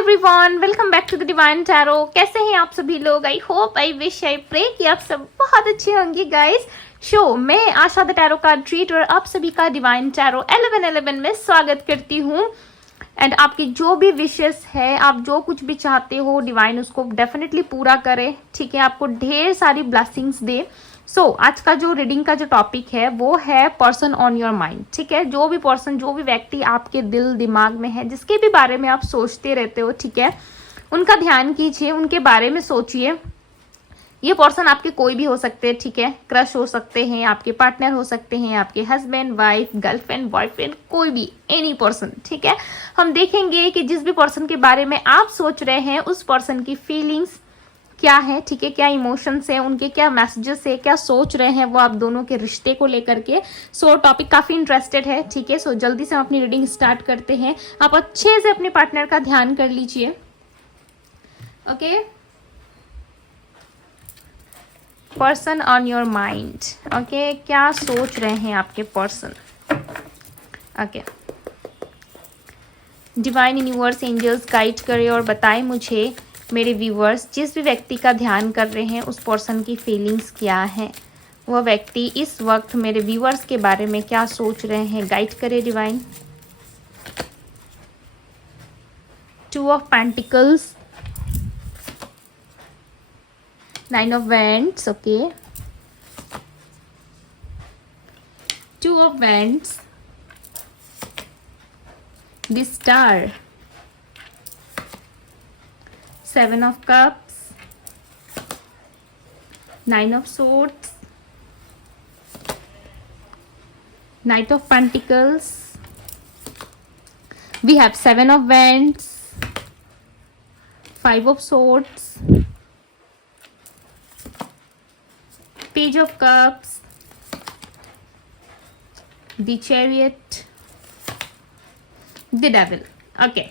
Everyone, welcome back to the divine tarot. कैसे हैं आप सभी लोग? I hope, I wish, I pray कि आप सब बहुत अच्छे होंगे गाइस। मैं Asha the tarot card reader आप सभी का डिवाइन टैरो 1111 में स्वागत करती हूँ। एंड आपकी जो भी विशेस है, आप जो कुछ भी चाहते हो, डिवाइन उसको डेफिनेटली पूरा करे, ठीक है। आपको ढेर सारी ब्लेसिंग्स दे। आज का जो रीडिंग का जो टॉपिक है वो है पर्सन ऑन योर माइंड, ठीक है। जो भी पर्सन, जो भी व्यक्ति आपके दिल दिमाग में है, जिसके भी बारे में आप सोचते रहते हो, ठीक है, उनका ध्यान कीजिए, उनके बारे में सोचिए। ये पर्सन आपके कोई भी हो सकते हैं, ठीक है। क्रश हो सकते हैं, आपके पार्टनर हो सकते हैं, आपके हस्बैंड, वाइफ, गर्लफ्रेंड, बॉयफ्रेंड, कोई भी, एनी पर्सन, ठीक है। हम देखेंगे कि जिस भी पर्सन के बारे में आप सोच रहे हैं उस पर्सन की फीलिंग्स क्या है, ठीक है, क्या इमोशंस है, उनके क्या मैसेजेस है, क्या सोच रहे हैं वो आप दोनों के रिश्ते को लेकर के। टॉपिक काफी इंटरेस्टेड है, ठीक है। जल्दी से हम अपनी रीडिंग स्टार्ट करते हैं। आप अच्छे से अपने पार्टनर का ध्यान कर लीजिए, okay. Person on your mind, okay, क्या सोच रहे हैं आपके person, okay. Divine universe, angels guide करे और बताएं मुझे मेरे व्यूवर्स, जिस भी व्यक्ति का ध्यान कर रहे हैं उस पर्सन की फीलिंग्स क्या है, वह व्यक्ति इस वक्त मेरे व्यूवर्स के बारे में क्या सोच रहे हैं। गाइड करे divine. 2 of pentacles, 9 of wands, okay, 2 of wands, the star, 7 of cups, 9 of swords, Knight of Pentacles, we have 7 of wands, 5 of swords, Page of cups, the Chariot, the Devil, okay।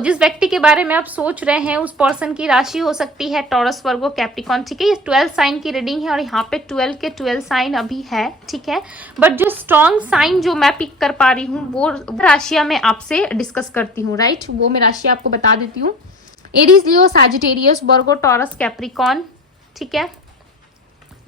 जिस व्यक्ति के बारे में आप सोच रहे हैं उस पर्सन की राशि हो सकती है टॉरस, वर्गो, कैप्रिकॉर्न, ठीक है। ये 12 साइन की रीडिंग है और यहाँ पे 12 के 12 साइन अभी है, ठीक है। बट जो स्ट्रॉन्ग साइन जो मैं पिक कर पा रही हूँ वो राशियां मैं आपसे डिस्कस करती हूँ, राइट। वो मैं राशि आपको बता देती हूँ। एरीज, लियो, सैजिटेरियस, वर्गो, टॉरस, कैप्रिकॉर्न, ठीक है।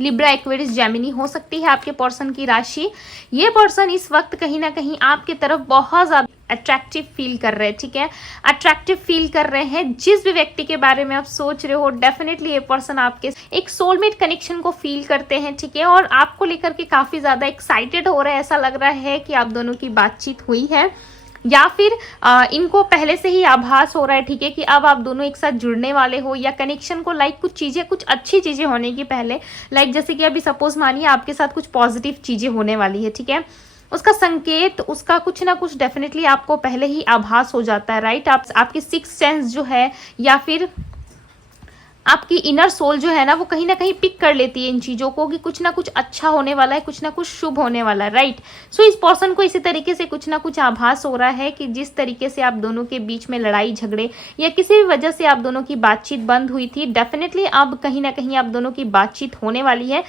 लिब्रा, एक्वेरियस, जेमिनी हो सकती है आपके पर्सन की राशि। ये पर्सन इस वक्त कहीं ना कहीं आपके तरफ बहुत ज्यादा अट्रैक्टिव फील कर रहे हैं, ठीक है। अट्रैक्टिव फील कर रहे हैं। जिस भी व्यक्ति के बारे में आप सोच रहे हो, डेफिनेटली ये पर्सन आपके एक सोलमेट कनेक्शन को फील करते हैं, ठीक है। और आपको लेकर के काफी ज्यादा एक्साइटेड हो रहे हैं। ऐसा लग रहा है कि आप दोनों की बातचीत हुई है या फिर इनको पहले से ही आभास हो रहा है, ठीक है, कि अब आप दोनों एक साथ जुड़ने वाले हो या कनेक्शन को कुछ चीजें, कुछ अच्छी चीजें होने की पहले, जैसे कि अभी सपोज मानिए आपके साथ कुछ पॉजिटिव चीजें होने वाली है, ठीक है। उसका संकेत, उसका कुछ ना कुछ डेफिनेटली आपको पहले ही आभास हो जाता है, राइट। आपकी सिक्स्थ सेंस जो है या फिर आपकी इनर सोल जो है ना, वो कहीं ना कहीं पिक कर लेती है इन चीजों को कि कुछ ना कुछ अच्छा होने वाला है, कुछ ना कुछ शुभ होने वाला है, राइट। इस पर्सन को इसी तरीके से कुछ ना कुछ आभास हो रहा है कि जिस तरीके से आप दोनों के बीच में लड़ाई झगड़े या किसी भी वजह से आप दोनों की बातचीत बंद हुई थी, डेफिनेटली अब कहीं ना कहीं आप दोनों की बातचीत होने वाली है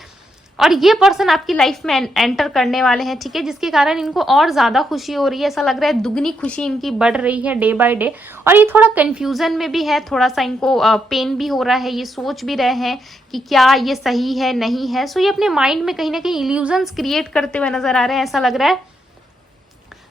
और ये पर्सन आपकी लाइफ में एंटर करने वाले हैं, ठीक है। जिसके कारण इनको और ज्यादा खुशी हो रही है। ऐसा लग रहा है दुगनी खुशी इनकी बढ़ रही है डे बाय डे। और ये थोड़ा कंफ्यूजन में भी है, थोड़ा सा इनको पेन भी हो रहा है। ये सोच भी रहे हैं कि क्या ये सही है, नहीं है। ये अपने माइंड में कहीं ना कहीं इल्यूजन्स क्रिएट करते हुए नजर आ रहे हैं। ऐसा लग रहा है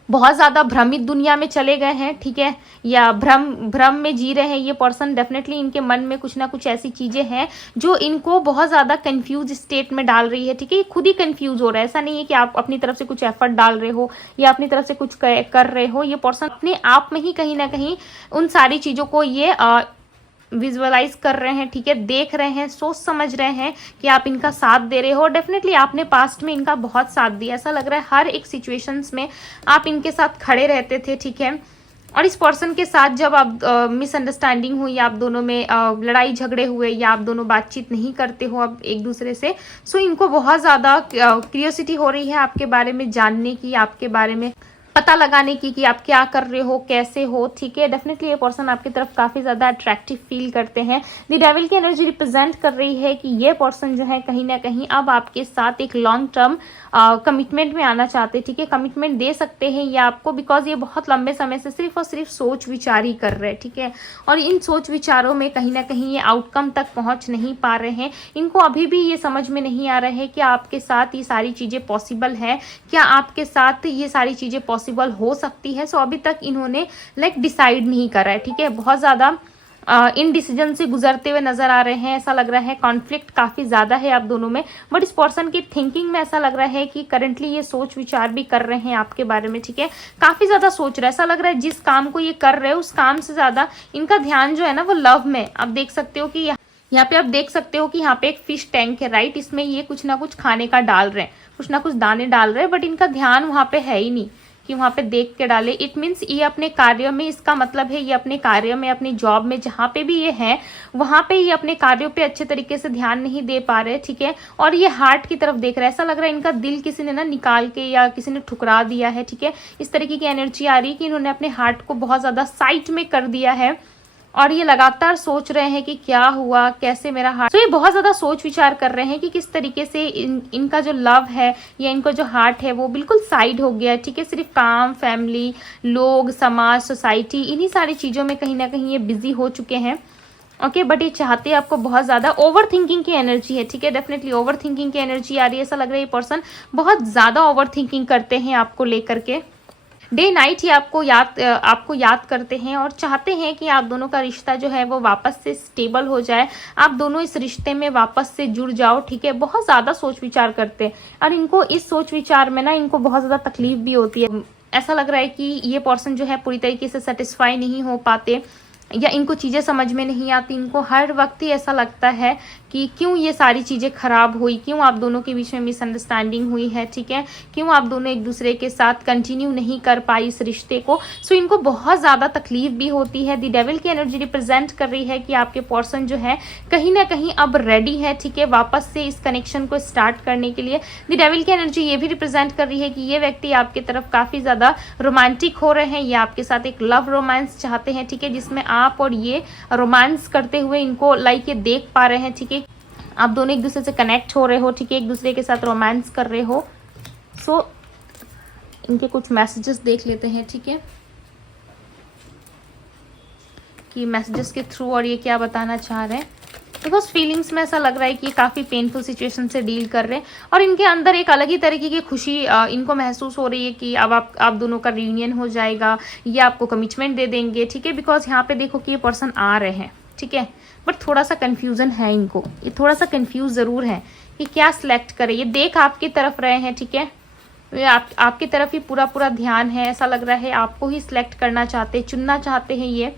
बहुत ज्यादा भ्रमित दुनिया में चले गए हैं, ठीक है, या भ्रम में जी रहे हैं ये पर्सन। डेफिनेटली इनके मन में कुछ ना कुछ ऐसी चीजें हैं जो इनको बहुत ज्यादा कंफ्यूज स्टेट में डाल रही है, ठीक है। ये खुद ही कंफ्यूज हो रहा है। ऐसा नहीं है कि आप अपनी तरफ से कुछ एफर्ट डाल रहे हो या अपनी तरफ से कुछ कर रहे हो। ये पर्सन अपने आप में ही कहीं ना कहीं उन सारी चीजों को ये विजुअलाइज कर रहे हैं, ठीक है, देख रहे हैं, सोच समझ रहे हैं कि आप इनका साथ दे रहे हो। डेफिनेटली आपने पास्ट में इनका बहुत साथ दिया। ऐसा लग रहा है हर एक सिचुएशंस में आप इनके साथ खड़े रहते थे, ठीक है। और इस पर्सन के साथ जब आप मिसअंडरस्टैंडिंग हुई, आप दोनों में लड़ाई झगड़े हुए या आप दोनों बातचीत नहीं करते हो अब एक दूसरे से, इनको बहुत ज़्यादा क्यूरियोसिटी हो रही है आपके बारे में जानने की, आपके बारे में पता लगाने की कि आप क्या कर रहे हो, कैसे हो, ठीक है। डेफिनेटली ये पर्सन आपकी तरफ काफी ज्यादा अट्रैक्टिव फील करते हैं। द डेविल की एनर्जी रिप्रेजेंट कर रही है कि ये पर्सन जो है कहीं ना कहीं अब आपके साथ एक लॉन्ग टर्म कमिटमेंट में आना चाहते हैं, ठीक है। कमिटमेंट दे सकते हैं ये आपको, बिकॉज ये बहुत लंबे समय से सिर्फ और सिर्फ सोच विचार ही कर रहे हैं, ठीक है। और इन सोच विचारों में कहीं ना कहीं ये आउटकम तक पहुंच नहीं पा रहे हैं। इनको अभी भी ये समझ में नहीं आ रहा है कि आपके साथ ये सारी चीजें पॉसिबल है, क्या आपके साथ ये सारी चीजें पॉसिबल हो सकती है। सो अभी तक इन्होंने डिसाइड नहीं करा है, ठीक है। बहुत ज्यादा इन डिसीजन से गुजरते हुए नजर आ रहे हैं। ऐसा लग रहा है कॉन्फ्लिक्ट काफी ज्यादा है आप दोनों में, बट इस पर्सन की थिंकिंग में ऐसा लग रहा है कि करंटली ये सोच विचार भी कर रहे हैं आपके बारे में, ठीक है। काफी ज्यादा सोच रहा है। ऐसा लग रहा है जिस काम को ये कर रहे हैं उस काम से ज्यादा इनका ध्यान जो है ना वो लव में। आप देख सकते हो कि यहाँ पे आप देख सकते हो कि यहाँ पे एक फिश टैंक है, राइट। इसमें ये कुछ ना कुछ खाने का डाल रहे हैं, कुछ ना कुछ दाने डाल रहे हैं, बट इनका ध्यान वहां पे है ही नहीं कि वहां पे देख के डाले। इट मीन्स ये अपने कार्य में, इसका मतलब है ये अपने कार्य में, अपनी जॉब में, जहां पे भी ये है वहां पे ये अपने कार्यों पे अच्छे तरीके से ध्यान नहीं दे पा रहे, ठीक है। और ये हार्ट की तरफ देख रहा है। ऐसा लग रहा है इनका दिल किसी ने ना निकाल के या किसी ने ठुकरा दिया है, ठीक है। इस तरीके की एनर्जी आ रही है कि इन्होंने अपने हार्ट को बहुत ज्यादा साइट में कर दिया है और ये लगातार सोच रहे हैं कि क्या हुआ, कैसे मेरा हार्ट। तो ये बहुत ज्यादा सोच विचार कर रहे हैं कि किस तरीके से इनका जो लव है या इनका जो हार्ट है वो बिल्कुल साइड हो गया है, ठीक है। सिर्फ काम, फैमिली, लोग, समाज, सोसाइटी, इन्हीं सारी चीजों में कहीं ना कहीं ये बिजी हो चुके हैं, ओके। बट ये चाहते हैं आपको बहुत ज्यादा। ओवर थिंकिंग की एनर्जी है, ठीक है। डेफिनेटली ओवर थिंकिंग की एनर्जी आ रही है। ऐसा लग रहा है ये पर्सन बहुत ज्यादा ओवर थिंकिंग करते हैं आपको लेकर के। डे नाइट ही आपको याद करते हैं और चाहते हैं कि आप दोनों का रिश्ता जो है वो वापस से स्टेबल हो जाए, आप दोनों इस रिश्ते में वापस से जुड़ जाओ, ठीक है। बहुत ज्यादा सोच विचार करते हैं और इनको इस सोच विचार में ना इनको बहुत ज्यादा तकलीफ भी होती है। ऐसा लग रहा है कि ये पर्सन जो है पूरी तरीके से सेटिस्फाई नहीं हो पाते या इनको चीजें समझ में नहीं आती। इनको हर वक्त ही ऐसा लगता है कि क्यों ये सारी चीजें खराब हुई, क्यों आप दोनों के बीच में मिसअंडरस्टैंडिंग हुई है, ठीक है। क्यों आप दोनों एक दूसरे के साथ कंटिन्यू नहीं कर पाई इस रिश्ते को। सो इनको बहुत ज्यादा तकलीफ भी होती है। द डेविल की एनर्जी रिप्रेजेंट कर रही है कि आपके पर्सन जो है कहीं ना कहीं अब रेडी है, ठीक है, वापस से इस कनेक्शन को स्टार्ट करने के लिए। द डेविल की एनर्जी ये भी रिप्रेजेंट कर रही है कि ये व्यक्ति आपकी तरफ काफी ज्यादा रोमांटिक हो रहे हैं, ये आपके साथ एक लव रोमांस चाहते हैं, ठीक है, जिसमें आप और ये रोमांस करते हुए इनको ये देख पा रहे हैं, ठीक है। आप दोनों एक दूसरे से कनेक्ट हो रहे हो, ठीक है, एक दूसरे के साथ रोमांस कर रहे हो। सो इनके कुछ मैसेजेस देख लेते हैं, ठीक है, कि मैसेजेस के थ्रू और ये क्या बताना चाह रहे हैं। बिकॉज फीलिंग्स में ऐसा लग रहा है कि ये काफी पेनफुल सिचुएशन से डील कर रहे हैं और इनके अंदर एक अलग ही तरीके की खुशी इनको महसूस हो रही है कि अब आप दोनों का रियूनियन हो जाएगा, ये आपको कमिटमेंट दे देंगे, ठीक है। बिकॉज यहाँ पे देखो कि ये पर्सन आ रहे हैं, ठीक है, बट थोड़ा सा कंफ्यूजन है इनको, ये थोड़ा सा कंफ्यूज जरूर है कि क्या सिलेक्ट करे। ये देख आपकी तरफ रहे हैं, ठीक है, आपकी तरफ ही पूरा ध्यान है। ऐसा लग रहा है आपको ही सिलेक्ट करना चाहते, चुनना चाहते हैं ये,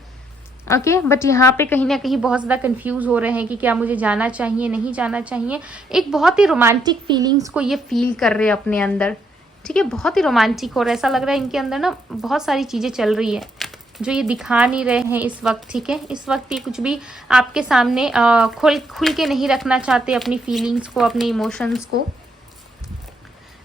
ओके। बट यहाँ पे कहीं ना कहीं बहुत ज़्यादा कंफ्यूज हो रहे हैं कि क्या मुझे जाना चाहिए, नहीं जाना चाहिए। एक बहुत ही रोमांटिक फीलिंग्स को ये फील कर रहे हैं अपने अंदर, ठीक है, बहुत ही रोमांटिक हो रहा है। ऐसा लग रहा है इनके अंदर ना बहुत सारी चीज़ें चल रही है जो ये दिखा नहीं रहे हैं इस वक्त, ठीक है। इस वक्त ये कुछ भी आपके सामने खुल के नहीं रखना चाहते अपनी फीलिंग्स को, अपने इमोशंस को।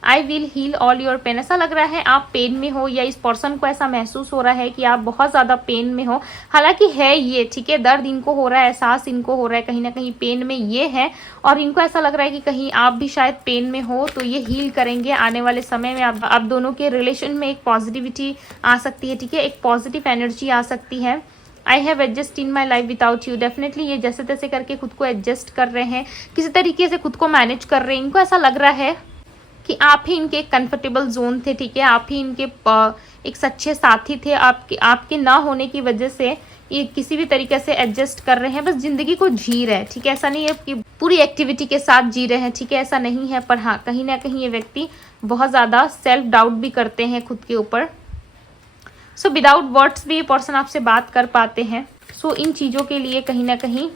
I will heal all your pain. ऐसा लग रहा है आप पेन में हो या इस पर्सन को ऐसा महसूस हो रहा है कि आप बहुत ज्यादा पेन में हो। हालांकि है ये, ठीक है, दर्द इनको हो रहा है, एहसास इनको हो रहा है, कहीं ना कहीं पेन में ये है और इनको ऐसा लग रहा है कि कहीं आप भी शायद पेन में हो, तो ये हील करेंगे आने वाले समय में। आप दोनों के रिलेशन में एक पॉजिटिविटी आ सकती है, ठीक है, एक पॉजिटिव एनर्जी आ सकती है। I have adjust in my life without you. Definitely ये जैसे तैसे करके खुद को एडजस्ट कर रहे हैं, किसी तरीके से खुद को मैनेज कर रहे हैं। इनको ऐसा लग रहा है कि आप ही इनके कंफर्टेबल जोन थे, ठीक है, आप ही इनके एक सच्चे साथी थे। आपके ना होने की वजह से ये किसी भी तरीके से एडजस्ट कर रहे हैं, बस जिंदगी को जी रहे हैं, ठीक है। ऐसा नहीं है कि पूरी एक्टिविटी के साथ जी रहे हैं, ठीक है, ऐसा नहीं है। पर हाँ, कहीं ना कहीं ये व्यक्ति बहुत ज़्यादा सेल्फ डाउट भी करते हैं खुद के ऊपर। सो विदाउट वर्ड्स भी ये पर्सन आपसे बात कर पाते हैं। सो इन चीज़ों के लिए कहीं ना कहीं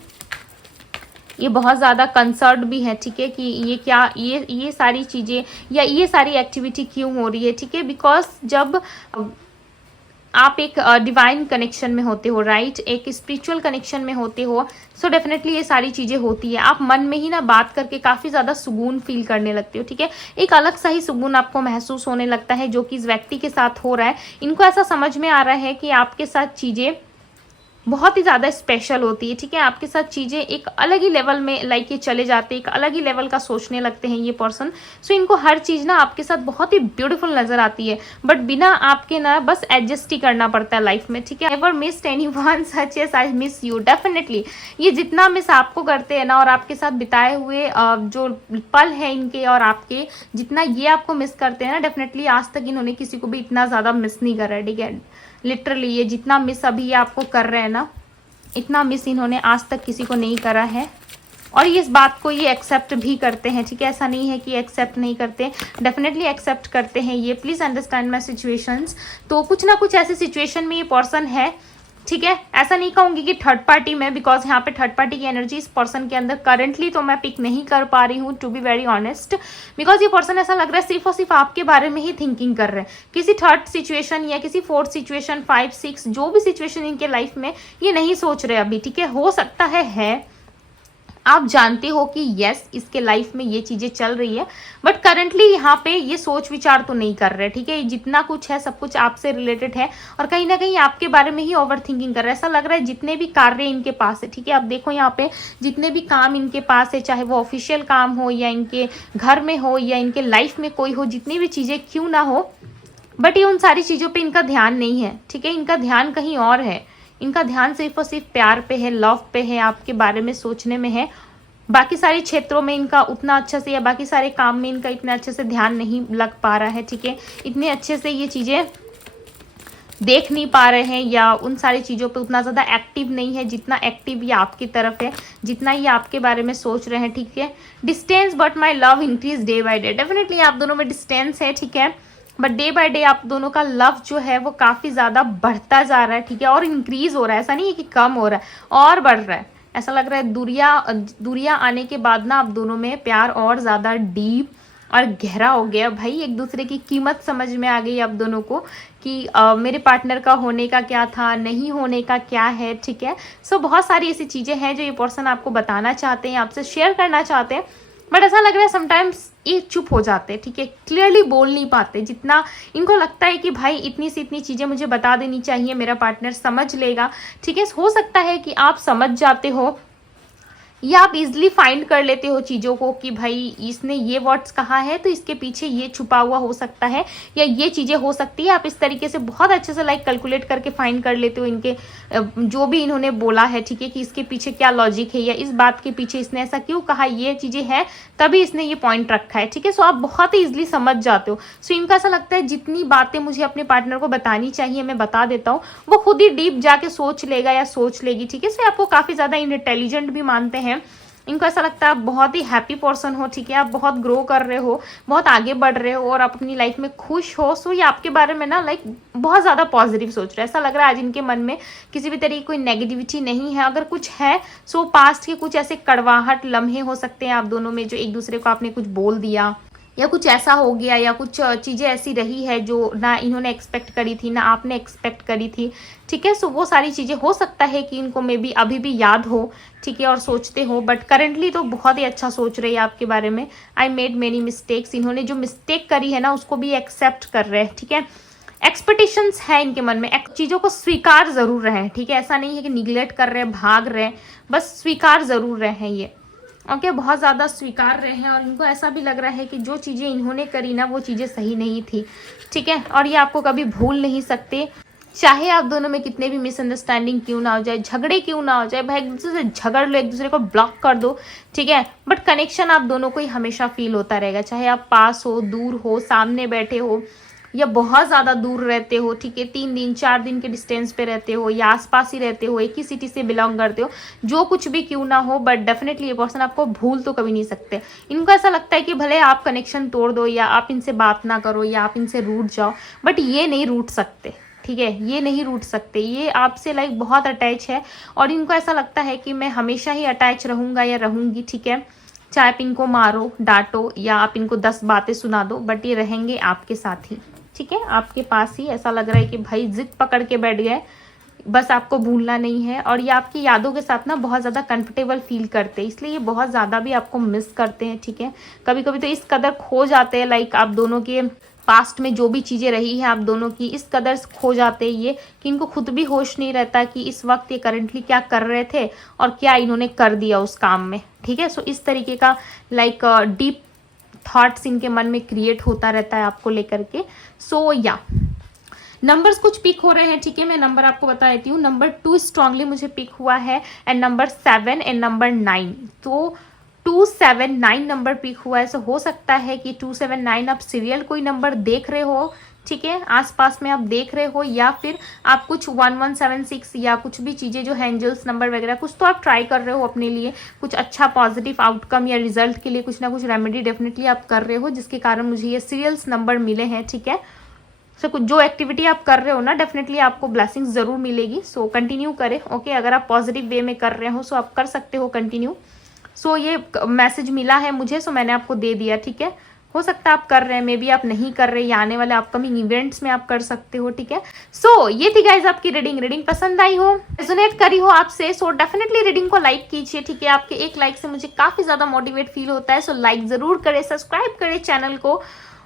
ये बहुत ज़्यादा कंसर्न भी है, ठीक है, कि ये क्या ये सारी चीज़ें या ये सारी एक्टिविटी क्यों हो रही है, ठीक है। बिकॉज जब आप एक डिवाइन कनेक्शन में होते हो, राइट, एक स्पिरिचुअल कनेक्शन में होते हो। सो डेफिनेटली ये सारी चीज़ें होती है। आप मन में ही ना बात करके काफ़ी ज़्यादा सुकून फील करने लगते हो, ठीक है। एक अलग सा ही सुकून आपको महसूस होने लगता है जो कि इस व्यक्ति के साथ हो रहा है। इनको ऐसा समझ में आ रहा है कि आपके साथ चीज़ें बहुत ही ज़्यादा स्पेशल होती है, ठीक है। आपके साथ चीज़ें एक अलग ही लेवल में लाइक ये चले जाते हैं, एक अलग ही लेवल का सोचने लगते हैं ये पर्सन। सो इनको हर चीज़ ना आपके साथ बहुत ही ब्यूटीफुल नज़र आती है, बट बिना आपके ना बस एडजस्ट ही करना पड़ता है लाइफ में, ठीक है। Ever missed anyone such as I miss you. Definitely ये जितना मिस आपको करते हैं ना, और आपके साथ बिताए हुए जो पल है इनके और आपके, जितना ये आपको मिस करते हैं ना, डेफिनेटली आज तक इन्होंने किसी को भी इतना ज़्यादा मिस नहीं करा है, ठीक है। लिटरली ये जितना मिस अभी ये आपको कर रहे हैं ना, इतना मिस इन्होंने आज तक किसी को नहीं करा है। और ये इस बात को ये एक्सेप्ट भी करते हैं, ठीक है। ऐसा नहीं है कि एक्सेप्ट नहीं करते, डेफिनेटली एक्सेप्ट करते हैं ये। Please understand my situations. तो कुछ ना कुछ ऐसी सिचुएशन में ये पर्सन है, ठीक है। ऐसा नहीं कहूँगी कि थर्ड पार्टी में, बिकॉज यहाँ पे थर्ड पार्टी की एनर्जी इस पर्सन के अंदर करंटली तो मैं पिक नहीं कर पा रही हूँ, to be very honest. Because ये पर्सन ऐसा लग रहा है सिर्फ और सिर्फ आपके बारे में ही थिंकिंग कर रहे हैं। किसी थर्ड सिचुएशन या किसी फोर्थ सिचुएशन, 5, 6 जो भी सिचुएशन इनके लाइफ में, ये नहीं सोच रहे अभी, ठीक है। हो सकता है आप जानते हो कि यस इसके लाइफ में ये चीज़ें चल रही है, बट करंटली यहाँ पे ये सोच विचार तो नहीं कर रहे, ठीक है। जितना कुछ है सब कुछ आपसे रिलेटेड है, और कहीं ना कहीं आपके बारे में ही ओवर थिंकिंग कर रहे हैं। ऐसा लग रहा है जितने भी कार्य इनके पास है, ठीक है। आप देखो यहाँ पे जितने भी काम इनके पास है, चाहे वो ऑफिशियल काम हो या इनके घर में हो या इनके लाइफ में कोई हो, जितनी भी चीज़ें क्यों ना हो, बट ये उन सारी चीज़ों पर इनका ध्यान नहीं है, ठीक है। इनका ध्यान कहीं और है। इनका ध्यान सिर्फ और सिर्फ प्यार पे है, लव पे है, आपके बारे में सोचने में है। बाकी सारे क्षेत्रों में इनका उतना अच्छा से, या बाकी सारे काम में इनका इतना अच्छे से ध्यान नहीं लग पा रहा है, ठीक है। इतने अच्छे से ये चीज़ें देख नहीं पा रहे हैं, या उन सारी चीज़ों पे उतना ज़्यादा एक्टिव नहीं है जितना एक्टिव ये आपकी तरफ है, जितना ये आपके बारे में सोच रहे हैं, ठीक है। Distance but my love increase day by day. Definitely आप दोनों में डिस्टेंस है, ठीक है, बट डे बाय डे आप दोनों का लव जो है वो काफ़ी ज़्यादा बढ़ता जा रहा है, ठीक है। और इंक्रीज हो रहा है, ऐसा नहीं है कि कम हो रहा है, और बढ़ रहा है। ऐसा लग रहा है दूरियां आने के बाद ना आप दोनों में प्यार और ज़्यादा डीप और गहरा हो गया। भाई एक दूसरे की कीमत समझ में आ गई आप दोनों को कि मेरे पार्टनर का होने का क्या था, नहीं होने का क्या है, ठीक है। सो बहुत सारी ऐसी चीज़ें हैं जो ये पर्सन आपको बताना चाहते हैं, आपसे शेयर करना चाहते हैं, बट ऐसा लग रहा है समटाइम्स ये चुप हो जाते हैं, ठीक है। क्लियरली बोल नहीं पाते। जितना इनको लगता है कि भाई इतनी सी इतनी चीज़ें मुझे बता देनी चाहिए, मेरा पार्टनर समझ लेगा, ठीक है। हो सकता है कि आप समझ जाते हो, या आप इजिली फाइंड कर लेते हो चीज़ों को कि भाई इसने ये वर्ड्स कहा है तो इसके पीछे ये छुपा हुआ हो सकता है, या ये चीज़ें हो सकती है। आप इस तरीके से बहुत अच्छे से लाइक कैलकुलेट करके फाइंड कर लेते हो इनके जो भी इन्होंने बोला है, ठीक है, कि इसके पीछे क्या लॉजिक है, या इस बात के पीछे इसने ऐसा क्यों कहा, ये चीज़ें हैं तभी इसने ये पॉइंट रखा है, ठीक है। सो आप बहुत ही ईजिली समझ जाते हो। सो इनका ऐसा लगता है जितनी बातें मुझे अपने पार्टनर को बतानी चाहिए मैं बता देता हूँ, वो खुद ही डीप जाके सोच लेगा या सोच लेगी, ठीक है। सो आपको काफ़ी ज़्यादा इंटेलिजेंट भी मानते हैं। इनको ऐसा लगता है आप बहुत ही हैप्पी पर्सन हो, ठीक है। आप बहुत ग्रो कर रहे हो, बहुत आगे बढ़ रहे हो, और आप अपनी लाइफ में खुश हो। सो ये आपके बारे में ना लाइक बहुत ज़्यादा पॉजिटिव सोच रहे हैं। ऐसा लग रहा है आज इनके मन में किसी भी तरीके की कोई नेगेटिविटी नहीं है। अगर कुछ है सो पास्ट के कुछ ऐसे कड़वाहट लम्हे हो सकते हैं आप दोनों में, जो एक दूसरे को आपने कुछ बोल दिया, या कुछ ऐसा हो गया, या कुछ चीज़ें ऐसी रही है जो ना इन्होंने एक्सपेक्ट करी थी ना आपने एक्सपेक्ट करी थी, ठीक है। सो वो सारी चीज़ें हो सकता है कि इनको मे बी अभी भी याद हो, ठीक है, और सोचते हो, बट करेंटली तो बहुत ही अच्छा सोच रही है आपके बारे में। I made many mistakes. इन्होंने जो मिस्टेक करी है ना उसको भी एक्सेप्ट कर रहे हैं, ठीक है। एक्सपेक्टेशंस है इनके मन में, चीज़ों को स्वीकार ज़रूर रहे हैं, ठीक है। ऐसा नहीं है कि निगलेक्ट कर रहे हैं, भाग रहे हैं, बस स्वीकार ज़रूर रहे हैं ये, ओके। बहुत ज़्यादा स्वीकार रहे हैं, और इनको ऐसा भी लग रहा है कि जो चीज़ें इन्होंने करी ना वो चीज़ें सही नहीं थी, ठीक है। और ये आपको कभी भूल नहीं सकते, चाहे आप दोनों में कितने भी मिसअंडरस्टैंडिंग क्यों ना हो जाए, झगड़े क्यों ना हो जाए, भाई एक दूसरे से झगड़ लो, एक दूसरे को ब्लॉक कर दो, ठीक है, बट कनेक्शन आप दोनों को ही हमेशा फील होता रहेगा। चाहे आप पास हो, दूर हो, सामने बैठे हो, या बहुत ज़्यादा दूर रहते हो, ठीक है, 3 दिन 4 दिन के डिस्टेंस पे रहते हो, या आसपास ही रहते हो, एक ही सिटी से बिलोंग करते हो, जो कुछ भी क्यों ना हो, बट डेफिनेटली ये पर्सन आपको भूल तो कभी नहीं सकते। इनको ऐसा लगता है कि भले आप कनेक्शन तोड़ दो, या आप इनसे बात ना करो, या आप इनसे रूठ जाओ, बट ये नहीं रूठ सकते, ठीक है। ये नहीं रूठ सकते, ये आपसे लाइक बहुत अटैच है, और इनको ऐसा लगता है कि मैं हमेशा ही अटैच रहूँगा या रहूँगी, ठीक है। चाहे आप इनको मारो, डांटो, या आप इनको 10 बातें सुना दो, बट ये रहेंगे आपके साथ ही, ठीक है, आपके पास ही ऐसा लग रहा है कि भाई जिद पकड़ के बैठ गए, बस आपको भूलना नहीं है। और ये आपकी यादों के साथ ना बहुत ज़्यादा कंफर्टेबल फील करते हैं, इसलिए ये बहुत ज़्यादा भी आपको मिस करते हैं, ठीक है। कभी कभी तो इस कदर खो जाते हैं, लाइक आप दोनों के पास्ट में जो भी चीज़ें रही हैं आप दोनों की, इस कदर खो जाते हैं ये कि इनको खुद भी होश नहीं रहता कि इस वक्त ये करंटली क्या कर रहे थे और क्या इन्होंने कर दिया उस काम में, ठीक है। सो इस तरीके का लाइक डीप थॉट्स इनके मन में क्रिएट होता रहता है आपको लेकर के। सो या नंबर्स कुछ पिक हो रहे हैं, ठीक है, मैं नंबर आपको बता देती हूँ। नंबर 2 स्ट्रांगली मुझे पिक हुआ है, एंड नंबर 7 एंड नंबर 9। तो 279 नंबर पिक हुआ है। सो हो सकता है कि 279 आप सीरियल कोई नंबर देख रहे हो, ठीक है, आसपास में आप देख रहे हो, या फिर आप कुछ 1176 या कुछ भी चीज़ें जो है एंजल्स नंबर वगैरह कुछ तो आप ट्राई कर रहे हो अपने लिए, कुछ अच्छा पॉजिटिव आउटकम या रिजल्ट के लिए कुछ ना कुछ रेमेडी डेफिनेटली आप कर रहे हो, जिसके कारण मुझे ये सीरियल्स नंबर मिले हैं, ठीक है। सो कुछ जो एक्टिविटी आप कर रहे हो ना, डेफिनेटली आपको ब्लेसिंग्स जरूर मिलेगी। सो कंटिन्यू करें, ओके। अगर आप पॉजिटिव वे में कर रहे हो सो आप कर सकते हो कंटिन्यू। सो ये मैसेज मिला है मुझे, सो मैंने आपको दे दिया, ठीक है। हो सकता है आप कर रहे हैं, मे बी आप नहीं कर रहे, या आने वाले अपकमिंग इवेंट्स में आप कर सकते हो, ठीक है। सो ये थी गाइज आपकी रीडिंग पसंद आई हो, रेजोनेट करी हो आपसे, सो डेफिनेटली रीडिंग को लाइक कीजिए, ठीक है। आपके एक लाइक से मुझे काफी ज्यादा मोटिवेट फील होता है। सो लाइक जरूर करें, सब्सक्राइब करें चैनल को,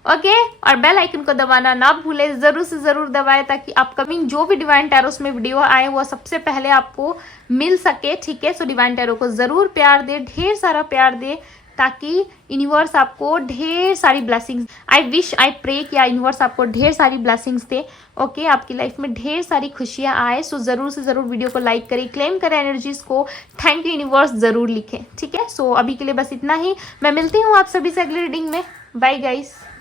ओके। और बेल आइकन को दबाना ना भूले, जरूर से जरूर दबाएं, ताकि अपकमिंग जो भी डिवाइन टैरोस में वीडियो आए वो सबसे पहले आपको मिल सके, ठीक है। सो डिवाइन टैरो को जरूर प्यार दे, ढेर सारा प्यार दे, ताकि यूनिवर्स आपको ढेर सारी blessings, I wish I pray कि यूनिवर्स आपको ढेर सारी ब्लेसिंग्स दे, ओके। आपकी लाइफ में ढेर सारी खुशियां आए। सो जरूर से जरूर वीडियो को लाइक करें, क्लेम करें एनर्जीज को, थैंक यू यूनिवर्स जरूर लिखें, ठीक है। सो अभी के लिए बस इतना ही, मैं मिलती हूँ आप सभी से अगली रीडिंग में। Bye guys.